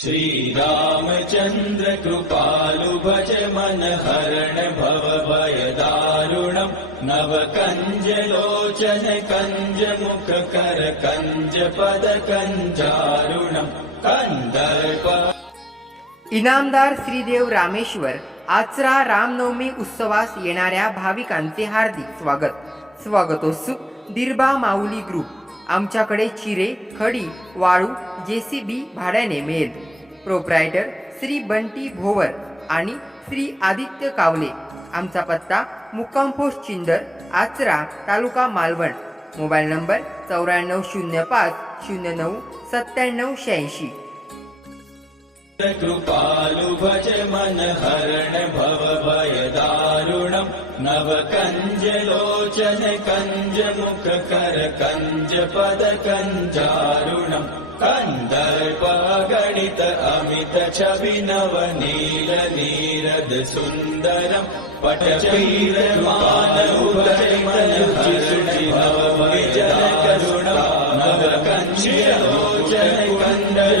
श्रीरामचन्द्र कृपालु भज मन हरण भव भय दारुणम् नव कञ्ज लोचन कञ्ज मुख कर कञ्ज पद कञ्जारुणम् कन्दर्प इनामदार श्रीदेव रामेश्वर आचरा रामनवमी उत्सवास येणाऱ्या भाविकांचे हार्दिक स्वागत. स्वागतोत्सुक दिर्बा माऊली ग्रुप. आमच्याकडे चिरे खडी वाळू जे सी बी भाड्याने मिळेल. प्रोप्रायटर श्री बंटी भोवर आणि श्री आदित्य कावले. आमचा पत्ता मुक्काम post Chindar Achara taluka Malvan. Mobile number चौऱ्याण्णव शून्य पाच शून्य नऊ सत्त्याण्णव शहाऐंशी. कृपालु भज मन हरण भव भय दारुणम् नव कञ्ज लोचन कञ्ज मुख कर कञ्ज पद कञ्जारुणम् कन्दर्प गणित अमित छवि नव नील नीरद सुन्दरम् पटपीर मानव भज मन भव भय दारुणम् नव कञ्ज लोचन कन्दर